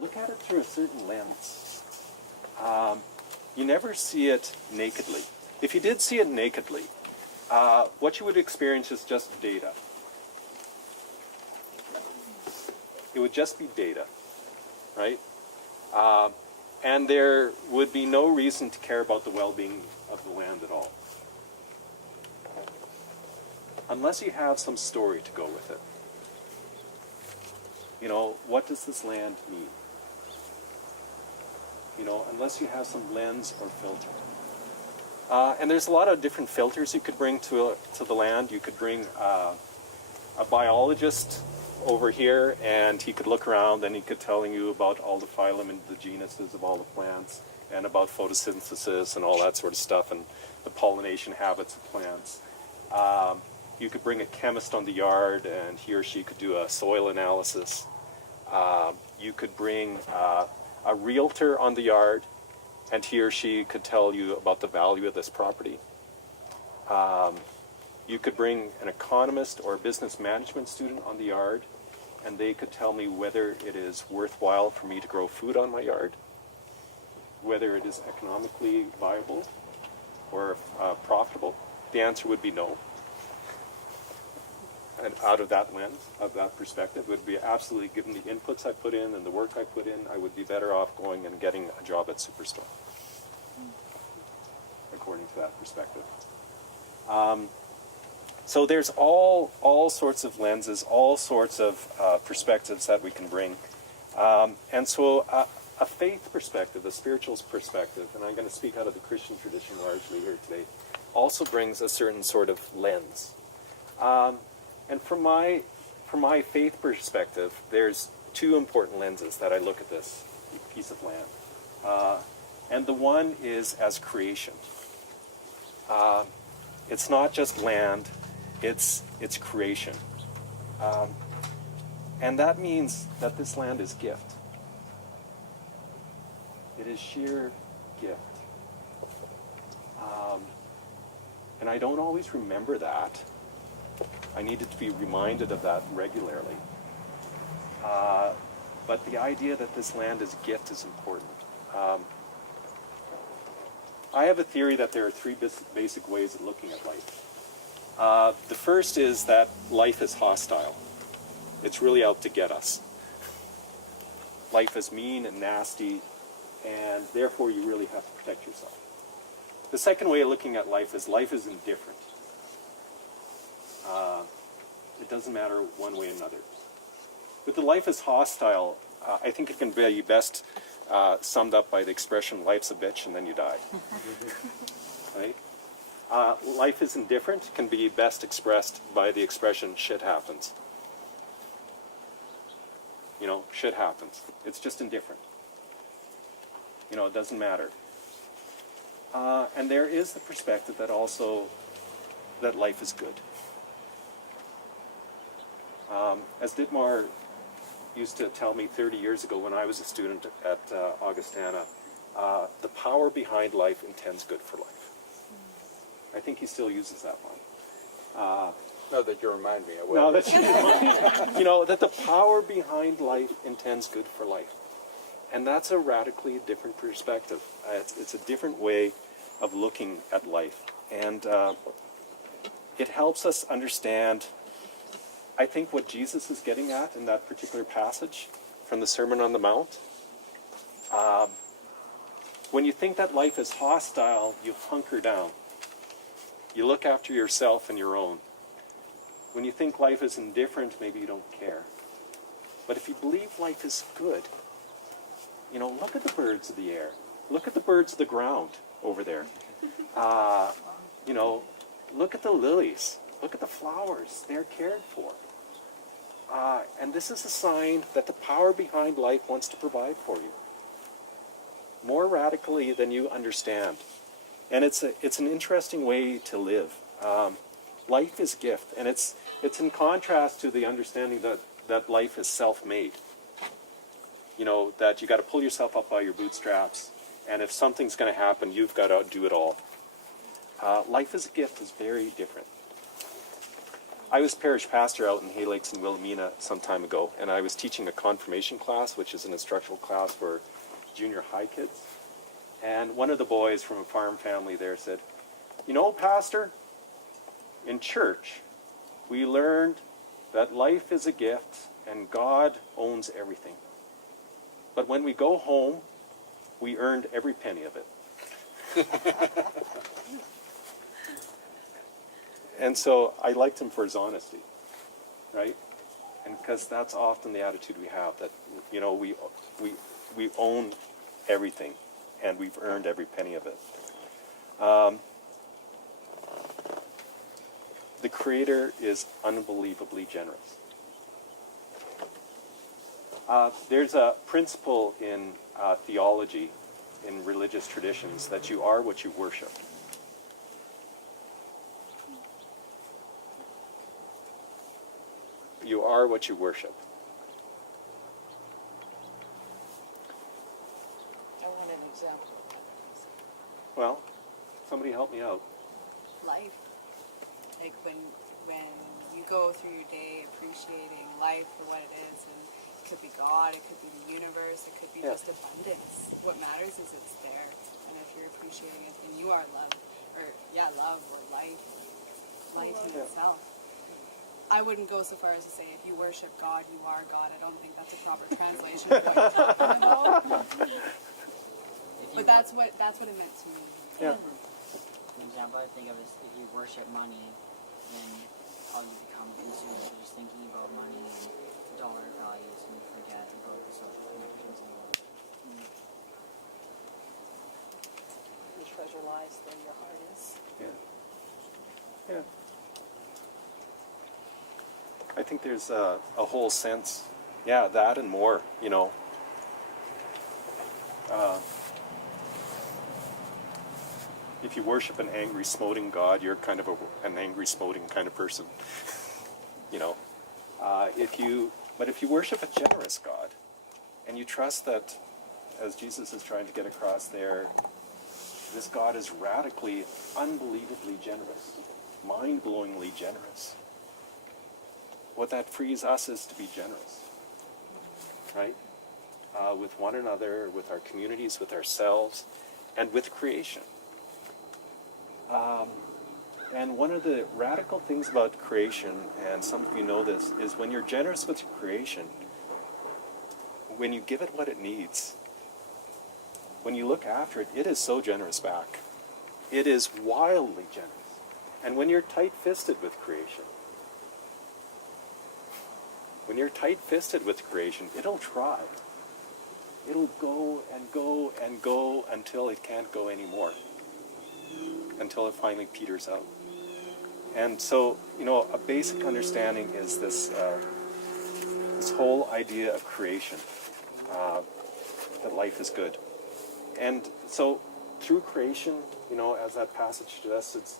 look at it through a certain lens. You never see it nakedly. If you did see it nakedly, what you would experience is just data. It would just be data, right? And there would be no reason to care about the well-being of the land at all. Unless you have some story to go with it. You know, what does this land mean? You know, unless you have some lens or filter. And there's a lot of different filters you could bring to the land. You could bring a biologist over here, and he could look around and he could tell you about all the phylum and the genuses of all the plants, and about photosynthesis and all that sort of stuff, and the pollination habits of plants. You could bring a chemist on the yard, and he or she could do a soil analysis. You could bring a realtor on the yard, and he or she could tell you about the value of this property. You could bring an economist or a business management student on the yard, and they could tell me whether it is worthwhile for me to grow food on my yard, whether it is economically viable or profitable. The answer would be no. And out of that lens, of that perspective, would be absolutely, given the inputs I put in and the work I put in, I would be better off going and getting a job at Superstore, according to that perspective. So there's all sorts of lenses, all sorts of perspectives that we can bring. And so a faith perspective, a spiritual perspective, and I'm going to speak out of the Christian tradition largely here today, also brings a certain sort of lens. And from my faith perspective, there's two important lenses that I look at this piece of land. And the one is as creation. It's not just land, it's creation. And that means that this land is gift. It is sheer gift. And I don't always remember that. I needed to be reminded of that regularly. But the idea that this land is gift is important. I have a theory that there are three basic ways of looking at life. The first is that life is hostile. It's really out to get us. Life is mean and nasty, and therefore you really have to protect yourself. The second way of looking at life is indifferent. It doesn't matter one way or another. But the life is hostile, I think it can be best summed up by the expression, life's a bitch and then you die. Right? Life is indifferent can be best expressed by the expression, shit happens. You know, shit happens. It's just indifferent. You know, it doesn't matter. And there is the perspective that also, that life is good. As Dietmar used to tell me 30 years ago when I was a student at Augustana, the power behind life intends good for life. I think he still uses that one. No, that you remind me. No, that you remind me. You know, that the power behind life intends good for life. And that's a radically different perspective. It's a different way of looking at life. And it helps us understand, I think, what Jesus is getting at in that particular passage from the Sermon on the Mount. When you think that life is hostile, you hunker down. You look after yourself and your own. When you think life is indifferent, maybe you don't care. But if you believe life is good, you know, look at the birds of the air. Look at the birds of the ground over there. You know, look at the lilies. Look at the flowers. They're cared for. And this is a sign that the power behind life wants to provide for you. More radically than you understand. And it's an interesting way to live. Life is gift. And it's in contrast to the understanding that life is self-made. You know, that you got to pull yourself up by your bootstraps. And if something's going to happen, you've got to do it all. Life as a gift is very different. I was parish pastor out in Hay Lakes and Wilhelmina some time ago, and I was teaching a confirmation class, which is an instructional class for junior high kids. And one of the boys from a farm family there said, "You know, Pastor, in church, we learned that life is a gift and God owns everything. But when we go home, we earned every penny of it." And so I liked him for his honesty, right? And because that's often the attitude we have, that, you know, we own everything and we've earned every penny of it. The Creator is unbelievably generous. There's a principle in theology, in religious traditions, that you are what you worship. You are what you worship. I want an example. Well, somebody help me out. Life. Like when you go through your day appreciating life for what it is, and it could be God, it could be the universe, it could be just abundance. What matters is it's there, and if you're appreciating it, then you are love, love or life in itself. I wouldn't go so far as to say if you worship God, you are God. I don't think that's a proper translation of what you're talking about. But that's what it meant to me. Yeah. An example I think of is if you worship money, then all you become consumed with just thinking about money and dollar values, and you forget about the social connections in the world. Your treasure lies where your heart is. Yeah. Yeah. I think there's a whole sense, that and more, you know. If you worship an angry, smoting God, you're kind of an angry, smoting kind of person, you know. If you worship a generous God, and you trust that, as Jesus is trying to get across there, this God is radically, unbelievably generous, mind-blowingly generous. What that frees us is to be generous, right? With one another, with our communities, with ourselves, and with creation. And one of the radical things about creation, and some of you know this, is when you're generous with creation, when you give it what it needs, when you look after it, it is so generous back. It is wildly generous. And when you're tight-fisted with creation, it'll try. It'll go and go and go until it can't go anymore. Until it finally peters out. And so, you know, a basic understanding is this whole idea of creation, that life is good. And so through creation, you know, as that passage suggests, it's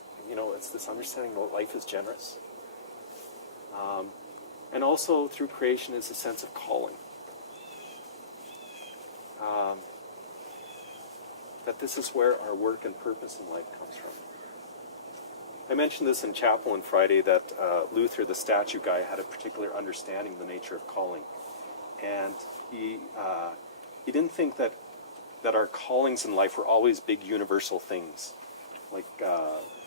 this understanding that life is generous. And also through creation is a sense of calling. That this is where our work and purpose in life comes from. I mentioned this in chapel on Friday, that Luther, the statue guy, had a particular understanding of the nature of calling. And he didn't think that our callings in life were always big universal things, like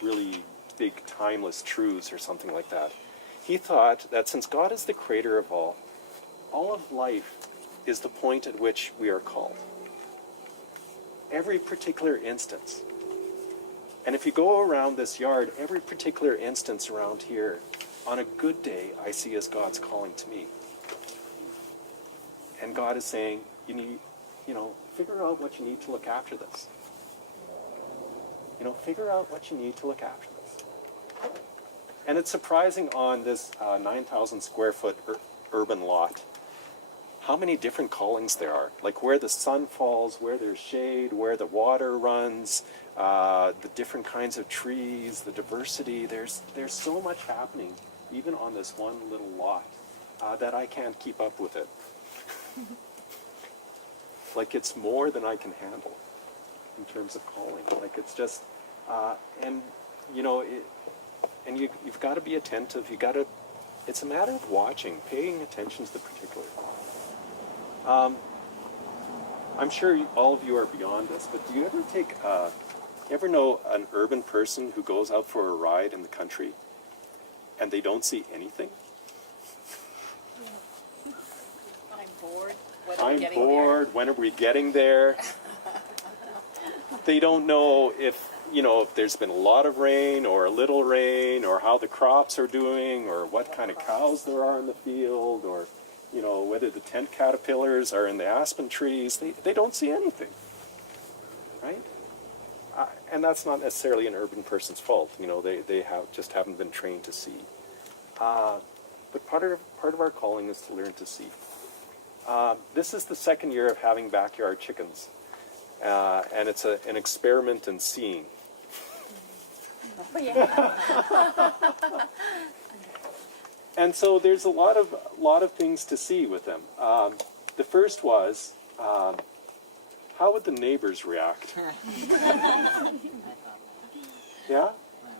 really big timeless truths or something like that. He thought that since God is the creator of all of life is the point at which we are called. Every particular instance. And if you go around this yard, every particular instance around here, on a good day, I see as God's calling to me. And God is saying, you need, figure out what you need to look after this. Figure out what you need to look after this. And it's surprising on this 9,000 square foot urban lot, how many different callings there are. Like where the sun falls, where there's shade, where the water runs, the different kinds of trees, the diversity. There's so much happening, even on this one little lot, that I can't keep up with it. Like it's more than I can handle in terms of calling. Like it's just, and you've got to be attentive. It's a matter of watching, paying attention to the particular. I'm sure all of you are beyond this, but do you ever know an urban person who goes out for a ride in the country and they don't see anything? I'm bored. When are we I'm getting bored. When are we getting there? They don't know if there's been a lot of rain or a little rain, or how the crops are doing, or what kind of cows there are in the field, or whether the tent caterpillars are in the aspen trees. They don't see anything, right? And that's not necessarily an urban person's fault. They just haven't been trained to see. But part of our calling is to learn to see. This is the second year of having backyard chickens, and it's an experiment in seeing. Oh, yeah. And so there's a lot of things to see with them. The first was, how would the neighbors react? Yeah?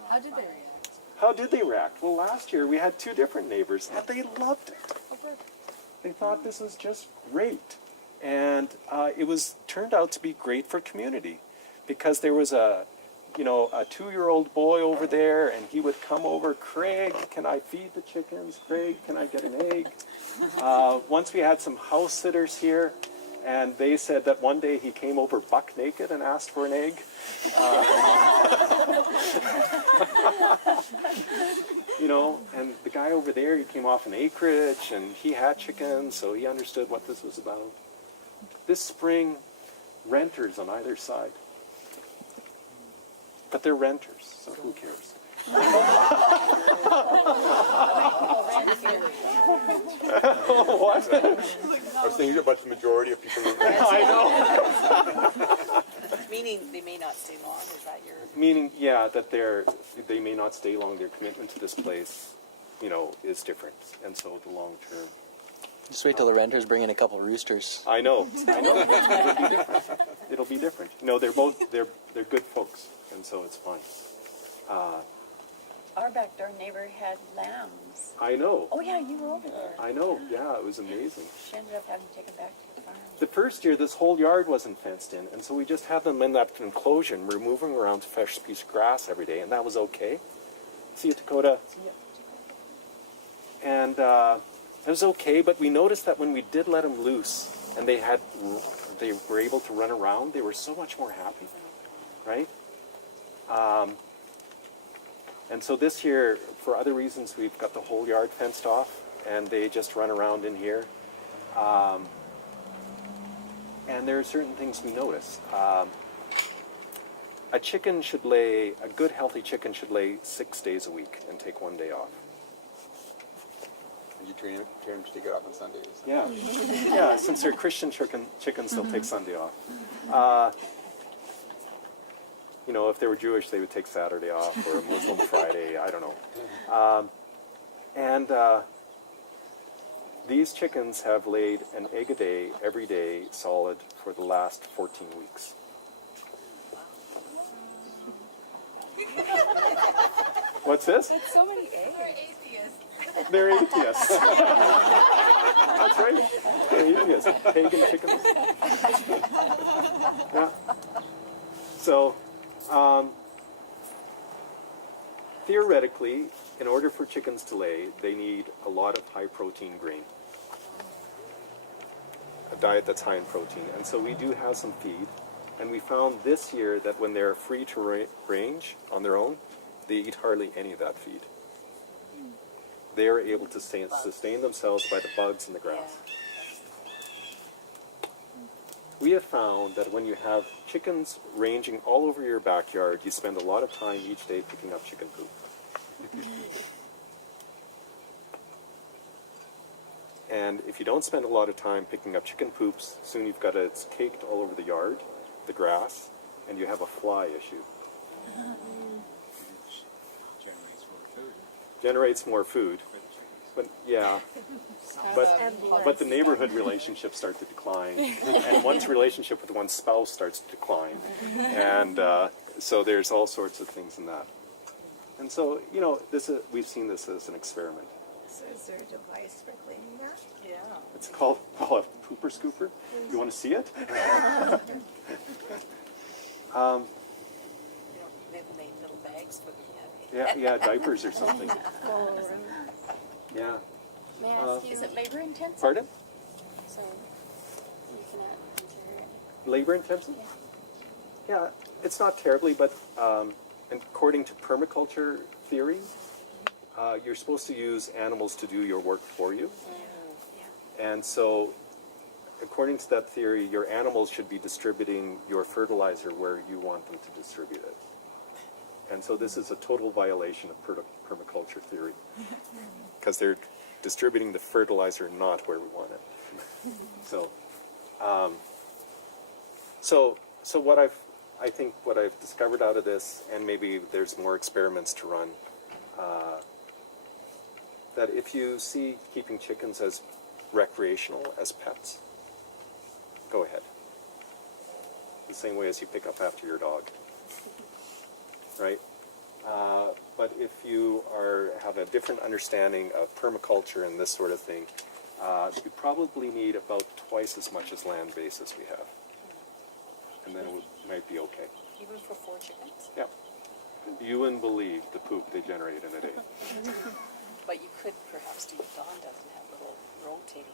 How did they react? How did they react? Well, last year we had 2 different neighbors, and they loved it. They thought this was just great. And it turned out to be great for community, because there was a 2-year-old boy over there, and he would come over, Craig, can I feed the chickens? Craig, can I get an egg? Once we had some house sitters here, and they said that one day he came over buck naked and asked for an egg. And the guy over there, he came off an acreage, and he had chickens, so he understood what this was about. This spring, renters on either side. But they're renters, so who cares? What? I was thinking about the majority of people. I know. Meaning they may not stay long. Is that your? Meaning, yeah, that they may not stay long. Their commitment to this place, is different, and so the long term. Just wait till the renters bring in a couple roosters. I know. It'll be different. It'll be different. They're good folks, and so it's fine. Our back door neighbor had lambs. I know. Oh yeah, you were over there. I know. Yeah, it was amazing. She ended up having to take them back to the farm. The first year, this whole yard wasn't fenced in, and so we just had them in that enclosure, and we're moving around to fresh piece of grass every day, and that was okay. See you, Dakota. And it was okay, but we noticed that when we did let them loose, and they were able to run around, they were so much more happy, right? And so this year, for other reasons, we've got the whole yard fenced off, and they just run around in here. And there are certain things we notice. A good healthy chicken should lay 6 days a week and take 1 day off. And you train them to take it off on Sundays. Yeah, yeah. Since they're Christian chickens, they'll take Sunday off. If they were Jewish, they would take Saturday off, or a Muslim Friday. I don't know. And these chickens have laid an egg a day, every day, solid, for the last 14 weeks. What's this? That's so many eggs. They're atheists. That's right. They're atheists. Pagan chickens. Yeah. So, theoretically, in order for chickens to lay, they need a lot of high-protein grain. A diet that's high in protein. And so we do have some feed. And we found this year that when they're free to range on their own, they eat hardly any of that feed. They are able to sustain themselves by the bugs in the grass. We have found that when you have chickens ranging all over your backyard, you spend a lot of time each day picking up chicken poop. And if you don't spend a lot of time picking up chicken poops, soon you've got it's caked all over the yard, the grass, and you have a fly issue. Generates more food. But yeah, but the neighborhood relationships start to decline, and one's relationship with one's spouse starts to decline, and so there's all sorts of things in that. And so, you know, we've seen this as an experiment. So is there a device for cleaning that? Yeah. It's called a pooper scooper. You want to see it? You know, they've made little bags for the Yeah, diapers or something. Yeah. May I ask you, is it labor intensive? Pardon? So you can add interior. Labor intensive? Yeah, it's not terribly, but according to permaculture theory, you're supposed to use animals to do your work for you. And so, according to that theory, your animals should be distributing your fertilizer where you want them to distribute it. And so this is a total violation of permaculture theory, because they're distributing the fertilizer not where we want it. So what I think what I've discovered out of this, and maybe there's more experiments to run, that if you see keeping chickens as recreational, as pets, go ahead. The same way as you pick up after your dog, right? But if you have a different understanding of permaculture and this sort of thing, you probably need about twice as much as land base as we have. And then it might be okay. even for 4 chickens. Yeah. You wouldn't believe the poop they generate in a day. But you could perhaps do what Dawn doesn't have little rotating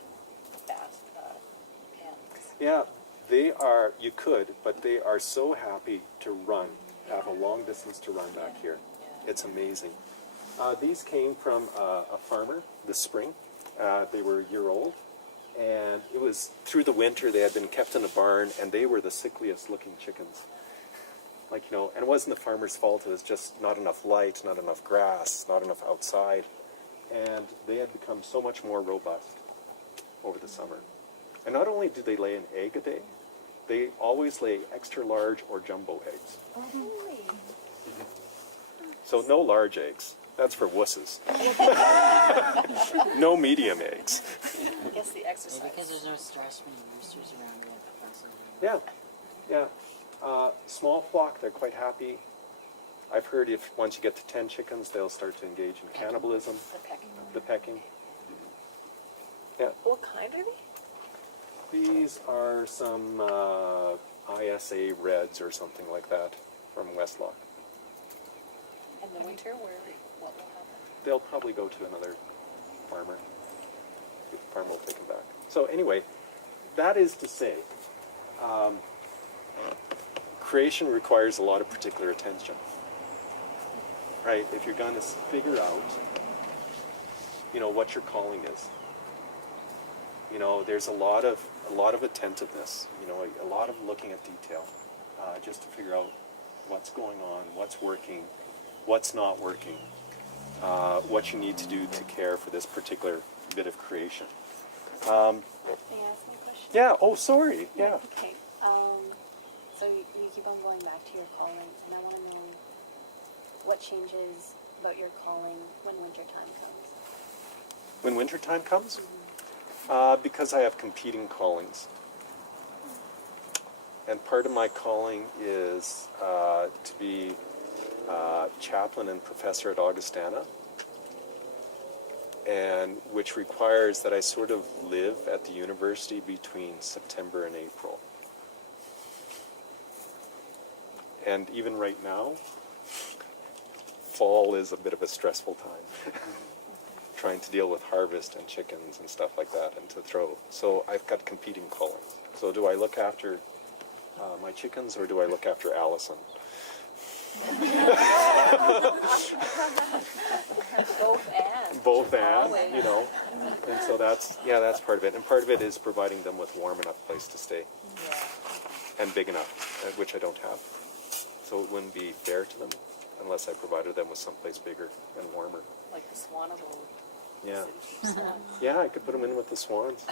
fast pens. Yeah, you could, but they are so happy to run, have a long distance to run back here. It's amazing. These came from a farmer this spring. They were a year old, and it was through the winter. They had been kept in a barn, and they were the sickliest looking chickens. And it wasn't the farmer's fault. It was just not enough light, not enough grass, not enough outside. And they had become so much more robust over the summer. And not only did they lay an egg a day, they always lay extra large or jumbo eggs. Oh, really? So no large eggs. That's for wusses. No medium eggs. I guess the exercise. Maybe because there's no stress when roosters around like constantly. Yeah. Small flock, they're quite happy. I've heard if once you get to 10 chickens, they'll start to engage in cannibalism, The pecking. the pecking. Yeah. What kind are they? These are some ISA Reds or something like that from Westlock. In the winter, what will happen? They'll probably go to another farmer. The farmer will take them back. So anyway, that is to say, creation requires a lot of particular attention. Right? If you're going to figure out, what your calling is. There's a lot of attentiveness, a lot of looking at detail, just to figure out what's going on, what's working, what's not working, what you need to do to care for this particular bit of creation. May I ask you a question? Yeah, oh, sorry, yeah. Okay. So you keep on going back to your calling, and I want to know what changes about your calling when wintertime comes. When wintertime comes? Because I have competing callings. And part of my calling is to be chaplain and professor at Augustana, and which requires that I sort of live at the university between September and April. And even right now, fall is a bit of a stressful time. Trying to deal with harvest and chickens and stuff like that, and to throw. So I've got competing callings. So do I look after my chickens, or do I look after Allison? Both and, And so that's part of it. And part of it is providing them with warm enough place to stay. And big enough, which I don't have. So it wouldn't be fair to them unless I provided them with someplace bigger and warmer. Like the swan of old. Yeah. Yeah, I could put them in with the swans.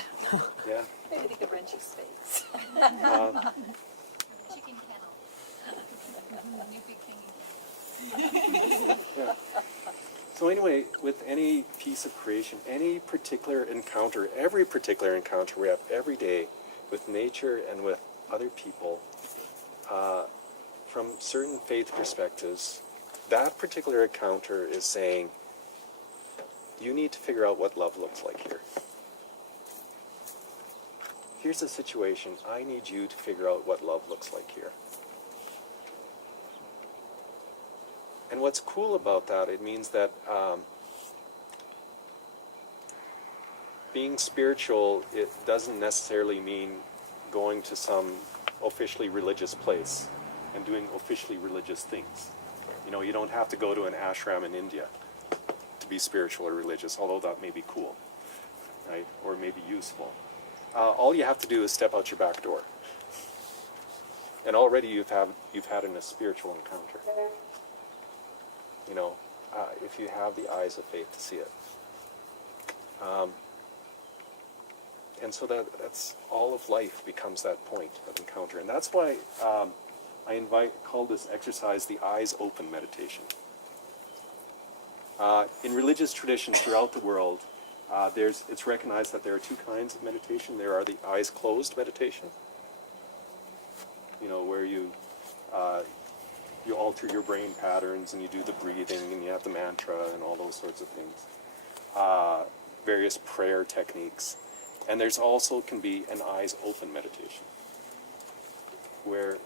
Yeah. Maybe they could rent you space. Chicken kennel. New big thing. Yeah. So anyway, with any piece of creation, any particular encounter, every particular encounter we have every day with nature and with other people, from certain faith perspectives, that particular encounter is saying, you need to figure out what love looks like here. Here's the situation. I need you to figure out what love looks like here. And what's cool about that, it means that being spiritual, it doesn't necessarily mean going to some officially religious place and doing officially religious things. You know, you don't have to go to an ashram in India to be spiritual or religious, although that may be cool, right? Or may be useful. All you have to do is step out your back door. And already you've had a spiritual encounter. You know, if you have the eyes of faith to see it. And so that's all of life becomes that point of encounter. And that's why I call this exercise the eyes open meditation. In religious traditions throughout the world, it's recognized that there are two kinds of meditation. There are the eyes closed meditation, you know, where you alter your brain patterns and you do the breathing and you have the mantra and all those sorts of things. Various prayer techniques. And there's also can be an eyes open meditation, where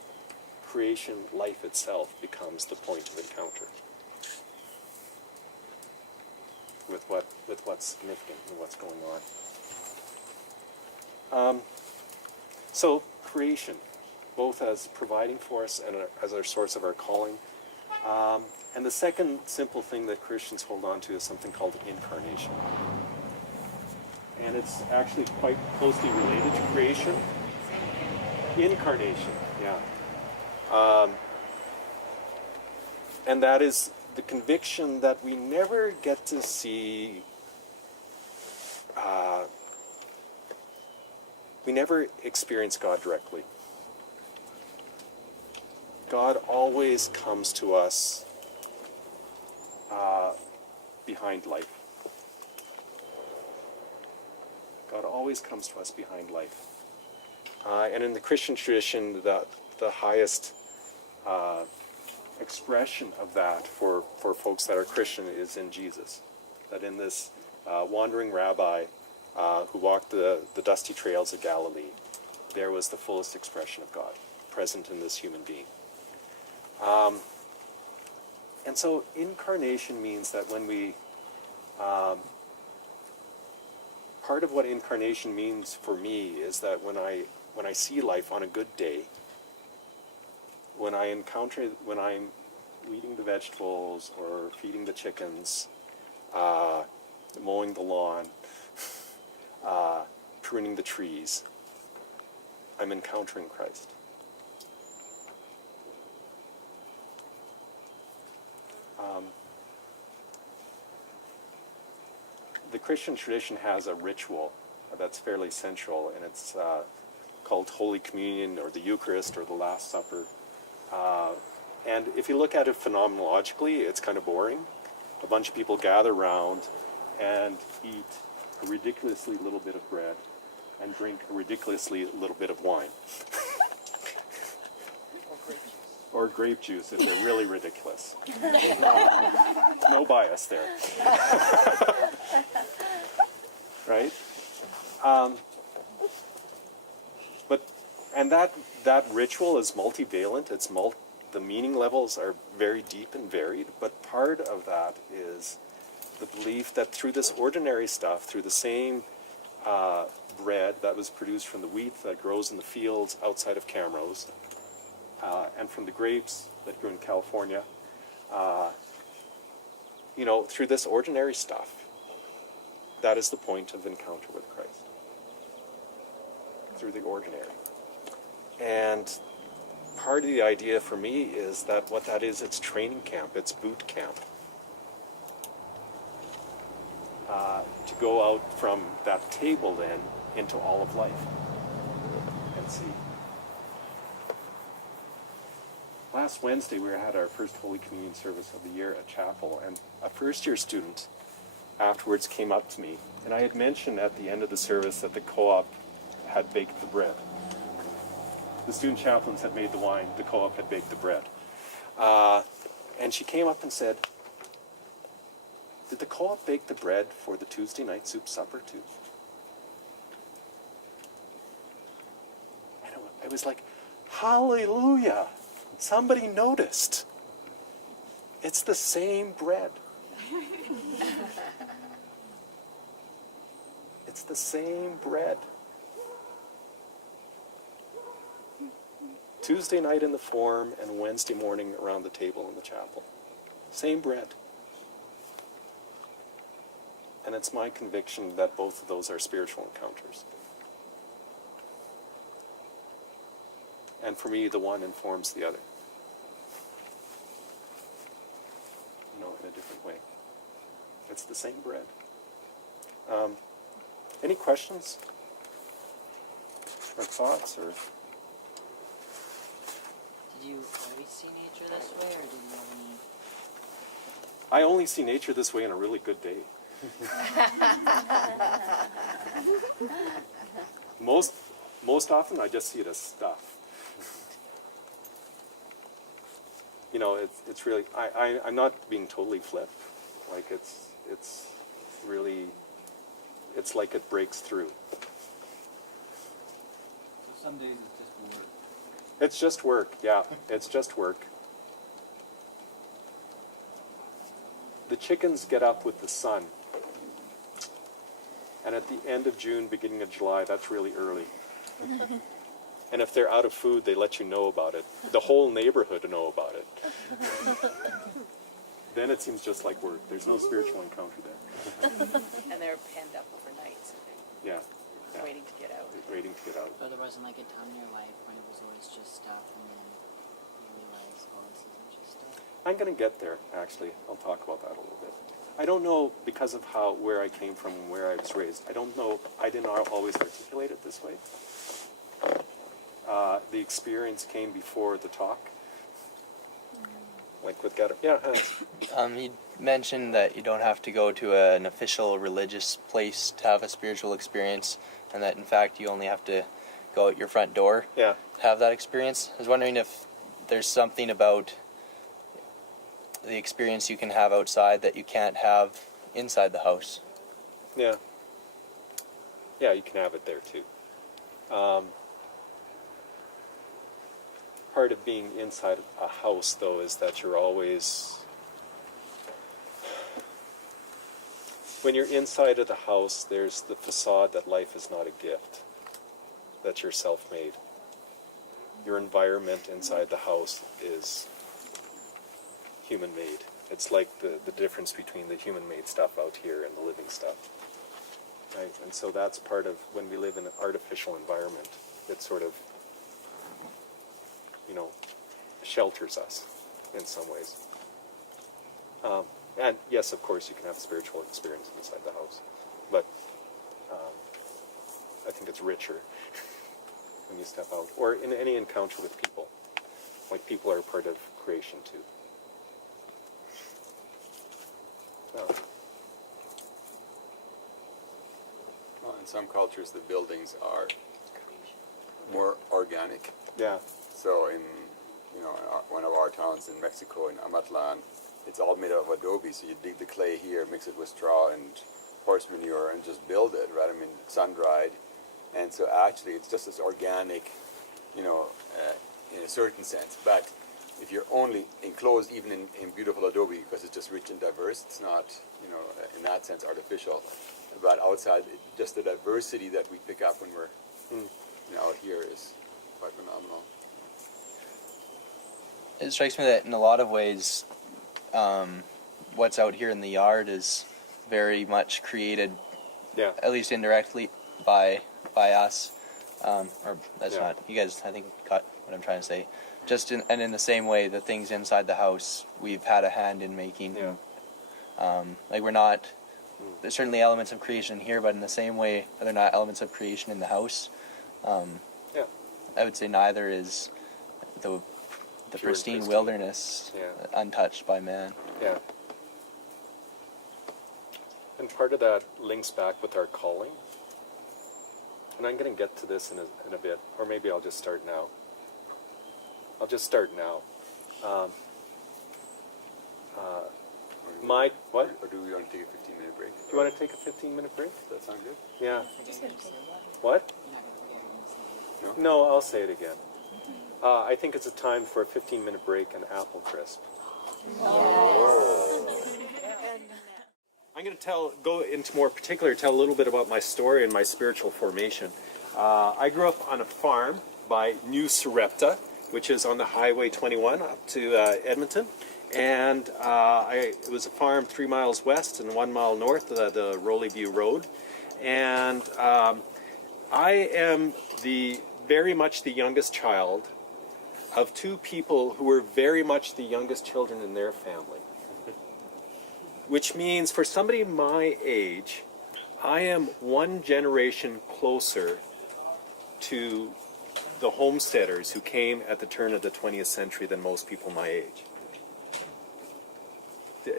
creation, life itself, becomes the point of encounter with what's significant and what's going on. So creation, both as providing for us and as our source of our calling. And the second simple thing that Christians hold on to is something called incarnation. And it's actually quite closely related to creation. Incarnation, yeah. And that is the conviction that we never get to see, we never experience God directly. God always comes to us behind life. God always comes to us behind life. And in the Christian tradition, the highest expression of that for folks that are Christian is in Jesus. That in this wandering rabbi who walked the dusty trails of Galilee, there was the fullest expression of God present in this human being. And so incarnation means that when we part of what incarnation means for me is that when I see life on a good day, when I'm weeding the vegetables or feeding the chickens, mowing the lawn, pruning the trees, I'm encountering Christ. The Christian tradition has a ritual that's fairly central, and it's called Holy Communion or the Eucharist or the Last Supper. And if you look at it phenomenologically, it's kind of boring. A bunch of people gather around and eat a ridiculously little bit of bread and drink a ridiculously little bit of wine. Or grape juice if they're really ridiculous. No bias there. Right? And that ritual is multivalent. The meaning levels are very deep and varied, but part of that is the belief that through this ordinary stuff, through the same bread that was produced from the wheat that grows in the fields outside of Camrose, and from the grapes that grew in California, through this ordinary stuff, that is the point of encounter with Christ. Through the ordinary. And part of the idea for me is that what that is, it's training camp, it's boot camp. To go out from that table then into all of life and see. Last Wednesday we had our first Holy Communion service of the year at chapel, and a first-year student afterwards came up to me, and I had mentioned at the end of the service that the co-op had baked the bread. The student chaplains had made the wine, the co-op had baked the bread. And she came up and said, did the co-op bake the bread for the Tuesday night soup supper too? And I was like, hallelujah! Somebody noticed. It's the same bread. It's the same bread. Tuesday night in the Forum and Wednesday morning around the table in the chapel. Same bread. And it's my conviction that both of those are spiritual encounters. And for me, the one informs the other. You know, in a different way. It's the same bread. Any questions? Or thoughts? Or Did you always see nature this way, or did you have any? I only see nature this way on a really good day. Most often I just see it as stuff. You know, it's really, I'm not being totally flip. Like it's really, it's like it breaks through. So some days it's just work. It's just work, yeah, it's just work. The chickens get up with the sun. And at the end of June, beginning of July, that's really early. And if they're out of food, they let you know about it. The whole neighborhood know about it. Then it seems just like work. There's no spiritual encounter there. And they're penned up overnight, so Yeah. they're waiting to get out. They're waiting to get out. But there wasn't like a time in your life when it was always just stuff, and then you realize, well, this isn't just stuff. I'm going to get there, actually. I'll talk about that a little bit. I don't know, because of where I came from and where I was raised, I don't know, I didn't always articulate it this way. The experience came before the talk. Like with Getter. Yeah, Hans. You mentioned that you don't have to go to an official religious place to have a spiritual experience, and that in fact you only have to go out your front door Yeah. to have that experience. I was wondering if there's something about the experience you can have outside that you can't have inside the house. Yeah. Yeah, you can have it there too. Part of being inside a house, though, is that you're always... When you're inside of the house, there's the facade that life is not a gift, that you're self-made. Your environment inside the house is human-made. It's like the difference between the human-made stuff out here and the living stuff. Right? And so that's part of when we live in an artificial environment. It sort of, you know, shelters us in some ways. And yes, of course, you can have a spiritual experience inside the house. But I think it's richer when you step out. Or in any encounter with people. Like people are part of creation too. Well, Well, in some cultures, the buildings are more organic. yeah. So in, one of our towns in Mexico, in Amatlan, it's all made out of adobe. So you dig the clay here, mix it with straw and horse manure, and just build it, right? I mean, sun dried, and so actually it's just as organic, in a certain sense. But if you're only enclosed, even in beautiful adobe, because it's just rich and diverse, it's not, in that sense, artificial. But outside, just the diversity that we pick up when we're out here is quite phenomenal. It strikes me that in a lot of ways, what's out here in the yard is very much created, Yeah. at least indirectly, by us. Or that's Yeah. not, you guys, I think, got what I'm trying to say. And in the same way, the things inside the house, we've had a hand in making. Yeah. Like we're not, there's certainly elements of creation here, but in the same way, they're not elements of creation in the house. Yeah. I would say neither is the Pure and pristine pristine. wilderness Yeah. untouched by man. Yeah. And part of that links back with our calling. And I'm going to get to this in a bit, or maybe I'll just start now. I'll just start now. what? Or do we want to take a 15-minute break? Do you want to take a 15-minute break? Does that sound good? Yeah. Just gonna take a while. What? You're not gonna forget what you said. No, I'll say it again. I think it's a time for a 15-minute break and apple crisp. I'm going to go into more particular, tell a little bit about my story and my spiritual formation. I grew up on a farm by New Sarepta, which is on the Highway 21 up to Edmonton. And it was a farm 3 miles west and 1 mile north of the Roley View Road. And I am very much the youngest child of two people who were very much the youngest children in their family. Which means for somebody my age, I am one generation closer to the homesteaders who came at the turn of the 20th century than most people my age.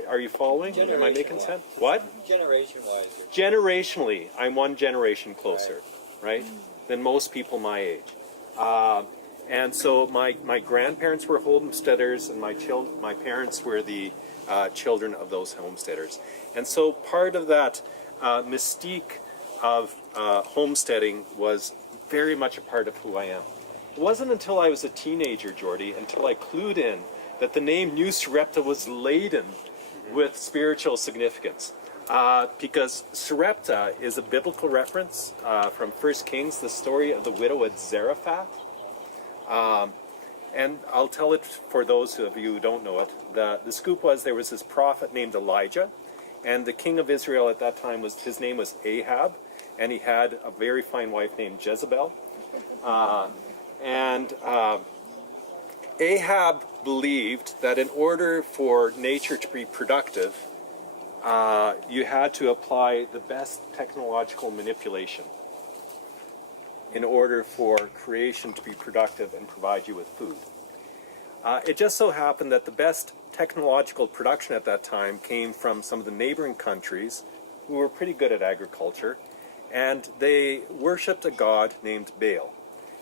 Are you following? Am I making sense? What? Generation-wise. Generationally, I'm one generation closer, right, than most people my age. And so my grandparents were homesteaders, and my parents were the children of those homesteaders. And so part of that mystique of homesteading was very much a part of who I am. It wasn't until I was a teenager, Jordy, until I clued in that the name New Sarepta was laden with spiritual significance. Because Sarepta is a biblical reference from 1 Kings, the story of the widow at Zarephath. And I'll tell it for those of you who don't know it. The scoop was there was this prophet named Elijah, and the king of Israel at that time his name was Ahab, and he had a very fine wife named Jezebel. Ahab believed that in order for nature to be productive, you had to apply the best technological manipulation in order for creation to be productive and provide you with food. It just so happened that the best technological production at that time came from some of the neighboring countries who were pretty good at agriculture, and they worshipped a god named Baal.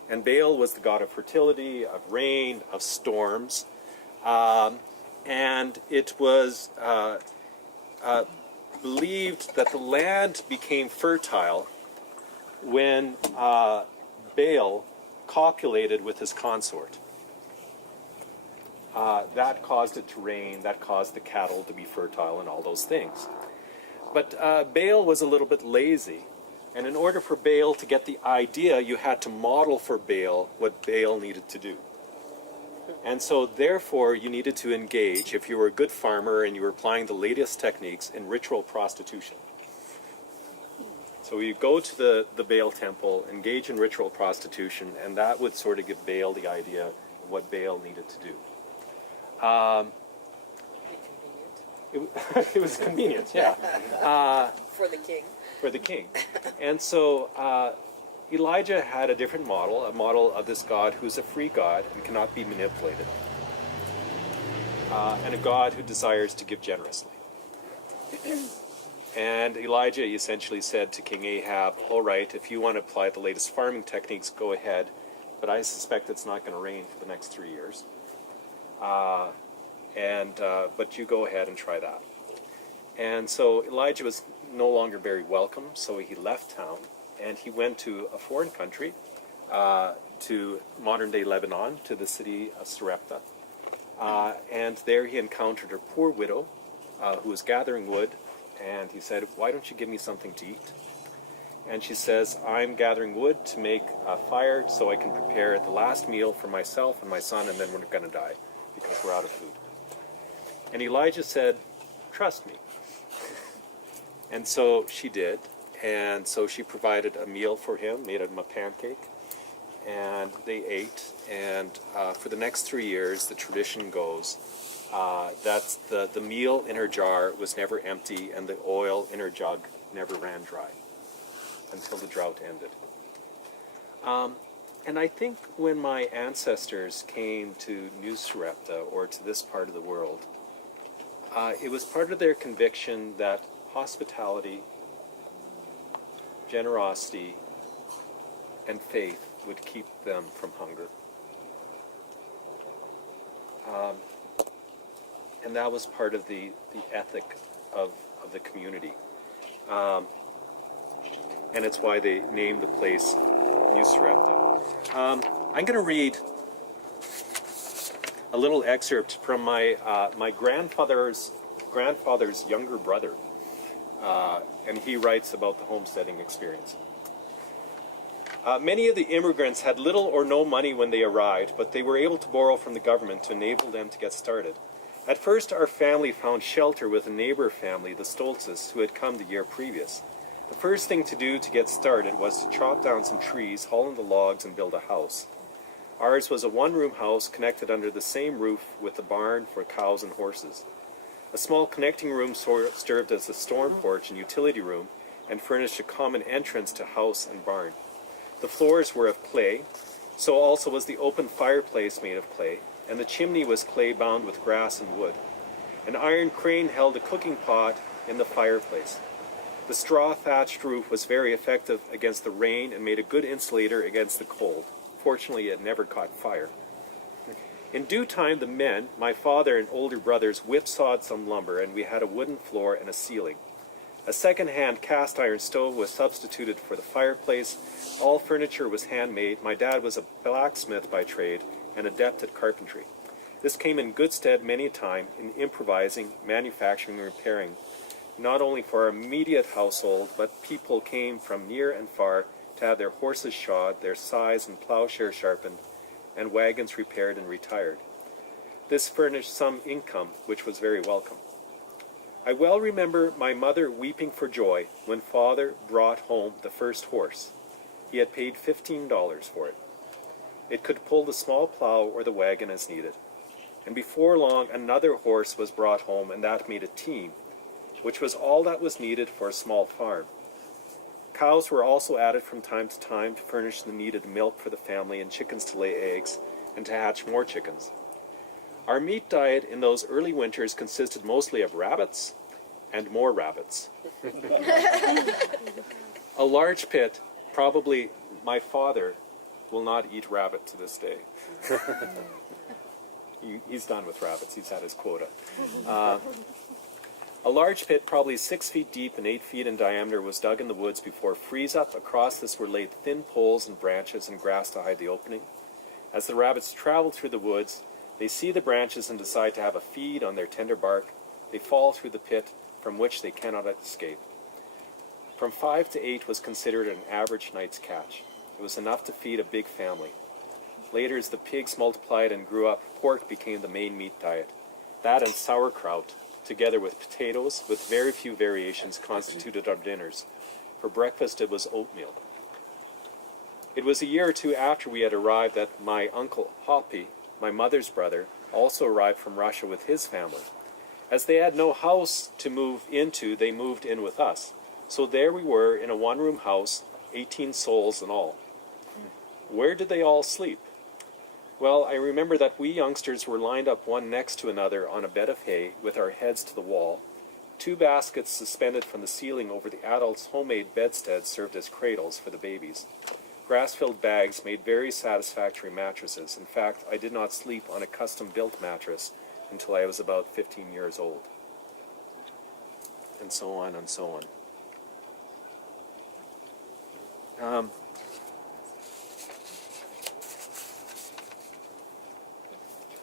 And Baal was the god of fertility, of rain, of storms, and it was believed that the land became fertile when Baal copulated with his consort. That caused it to rain, that caused the cattle to be fertile and all those things. But Baal was a little bit lazy, and in order for Baal to get the idea, you had to model for Baal what Baal needed to do. And so therefore you needed to engage, if you were a good farmer and you were applying the latest techniques, in ritual prostitution. So you go to the Baal temple, engage in ritual prostitution, and that would sort of give Baal the idea of what Baal needed to do. It was convenient, yeah. For the king. For the king. And so Elijah had a different model, a model of this God who's a free God and cannot be manipulated. And a God who desires to give generously. And Elijah essentially said to King Ahab, all right, if you want to apply the latest farming techniques, go ahead, but I suspect it's not going to rain for the next 3 years. But you go ahead and try that. And so Elijah was no longer very welcome, so he left town, and he went to a foreign country, to modern-day Lebanon, to the city of Sarepta. And there he encountered a poor widow who was gathering wood, and he said, why don't you give me something to eat? And she says, I'm gathering wood to make a fire so I can prepare the last meal for myself and my son, and then we're going to die because we're out of food. And Elijah said, trust me. And so she did. And so she provided a meal for him, made him a pancake, and they ate. And for the next 3 years, the tradition goes that the meal in her jar was never empty and the oil in her jug never ran dry until the drought ended. And I think when my ancestors came to New Sarepta, or to this part of the world, it was part of their conviction that hospitality, generosity, and faith would keep them from hunger. and that was part of the ethic of the community. And it's why they named the place New Sarepta. I'm going to read a little excerpt from my my grandfather's younger brother, and he writes about the homesteading experience. Many of the immigrants had little or no money when they arrived, but they were able to borrow from the government to enable them to get started. At first, our family found shelter with a neighbor family, the Stoltzes, who had come the year previous. The first thing to do to get started was to chop down some trees, haul in the logs, and build a house. Ours was a one-room house connected under the same roof with the barn for cows and horses. A small connecting room served as a storm porch and utility room and furnished a common entrance to house and barn. The floors were of clay, so also was the open fireplace made of clay, and the chimney was clay bound with grass and wood. An iron crane held a cooking pot in the fireplace. The straw thatched roof was very effective against the rain and made a good insulator against the cold. Fortunately, it never caught fire. In due time, the men, my father and older brothers, whipsawed some lumber, and we had a wooden floor and a ceiling. A second-hand cast-iron stove was substituted for the fireplace. All furniture was handmade. My dad was a blacksmith by trade and adept at carpentry. This came in good stead many a time in improvising, manufacturing, and repairing, not only for our immediate household, but people came from near and far to have their horses shod, their scythes and plowshares sharpened, and wagons repaired and retired. This furnished some income, which was very welcome. I well remember my mother weeping for joy when father brought home the first horse. He had paid $15 for it. It could pull the small plow or the wagon as needed. And before long, another horse was brought home, and that made a team, which was all that was needed for a small farm. Cows were also added from time to time to furnish the needed milk for the family and chickens to lay eggs and to hatch more chickens. Our meat diet in those early winters consisted mostly of rabbits and more rabbits. A large pit, probably my father will not eat rabbit to this day. He's done with rabbits. He's had his quota. A large pit, probably 6 feet deep and 8 feet in diameter, was dug in the woods before freeze-up. Across this were laid thin poles and branches and grass to hide the opening. As the rabbits travel through the woods, they see the branches and decide to have a feed on their tender bark. They fall through the pit, from which they cannot escape. From 5 to 8 was considered an average night's catch. It was enough to feed a big family. Later, as the pigs multiplied and grew up, pork became the main meat diet. That and sauerkraut, together with potatoes, with very few variations, constituted our dinners. For breakfast, it was oatmeal. It was a year or two after we had arrived that my uncle Hoppy, my mother's brother, also arrived from Russia with his family. As they had no house to move into, they moved in with us. So there we were in a one-room house, 18 souls in all. Where did they all sleep? Well, I remember that we youngsters were lined up one next to another on a bed of hay with our heads to the wall. 2 baskets suspended from the ceiling over the adults' homemade bedsteads served as cradles for the babies. Grass-filled bags made very satisfactory mattresses. In fact, I did not sleep on a custom-built mattress until I was about 15 years old. And so on and so on.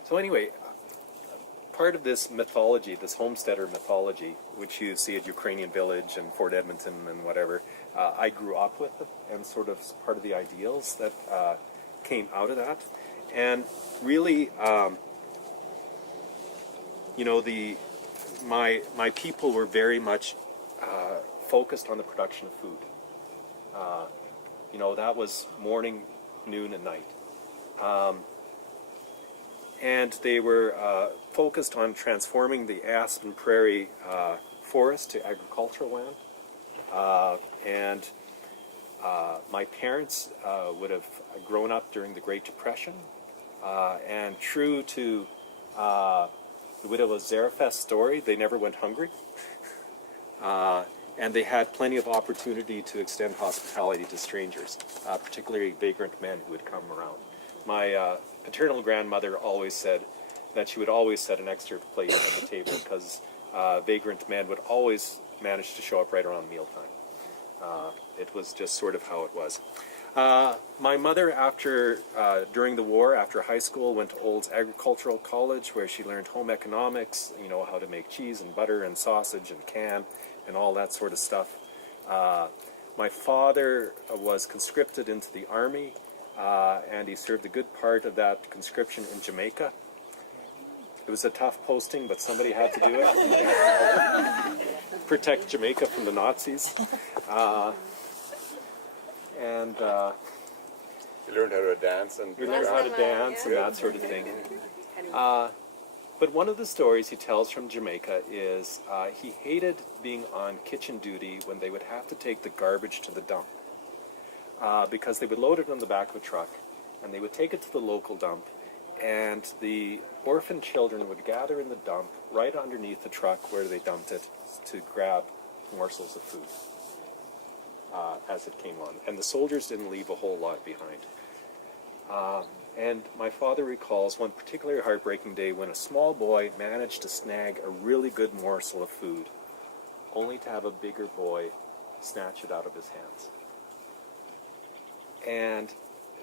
So anyway, part of this mythology, this homesteader mythology, which you see at Ukrainian Village and Fort Edmonton and whatever, I grew up with it, and sort of part of the ideals that came out of that. And really, my people were very much focused on the production of food. That was morning, noon, and night. And they were focused on transforming the aspen prairie forest to agricultural land. And my parents would have grown up during the Great Depression. And true to the widow of Zarephath's story, they never went hungry. And they had plenty of opportunity to extend hospitality to strangers, particularly vagrant men who would come around. My paternal grandmother always said that she would always set an extra plate at the table because vagrant men would always manage to show up right around mealtime. It was just sort of how it was. My mother, during the war, after high school, went to Olds Agricultural College, where she learned home economics, how to make cheese and butter and sausage and can and all that sort of stuff. My father was conscripted into the army, and he served a good part of that conscription in Jamaica. It was a tough posting, but somebody had to do it. Protect Jamaica from the Nazis. You learned how to dance and We learned how to dance and that sort of thing. But one of the stories he tells from Jamaica is he hated being on kitchen duty when they would have to take the garbage to the dump. Because they would load it on the back of a truck, and they would take it to the local dump, and the orphan children would gather in the dump right underneath the truck where they dumped it to grab morsels of food as it came on. And the soldiers didn't leave a whole lot behind. And my father recalls one particularly heartbreaking day when a small boy managed to snag a really good morsel of food, only to have a bigger boy snatch it out of his hands. And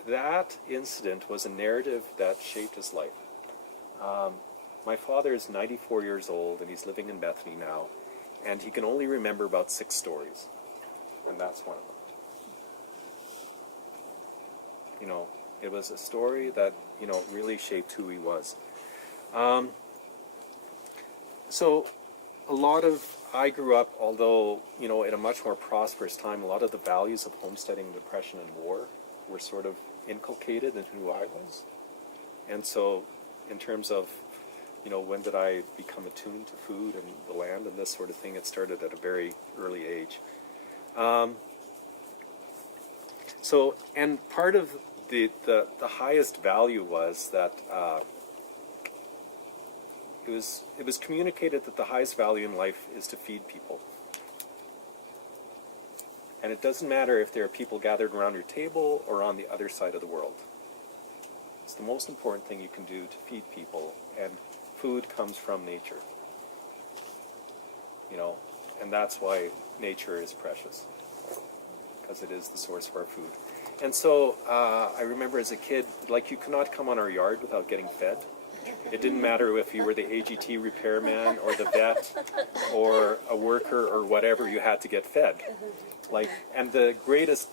that incident was a narrative that shaped his life. My father is 94 years old, and he's living in Bethany now, and he can only remember about 6 stories, and that's one of them. It was a story that, really shaped who he was. So I grew up, although, in a much more prosperous time, a lot of the values of homesteading, depression, and war were sort of inculcated in who I was. And so, in terms of, when did I become attuned to food and the land and this sort of thing, it started at a very early age. And part of the highest value was that it was communicated that the highest value in life is to feed people. And it doesn't matter if there are people gathered around your table or on the other side of the world. It's the most important thing you can do to feed people, and food comes from nature. And that's why nature is precious, because it is the source of our food. And so I remember as a kid, you could not come on our yard without getting fed. It didn't matter if you were the AGT repairman or the vet or a worker or whatever, you had to get fed. And the greatest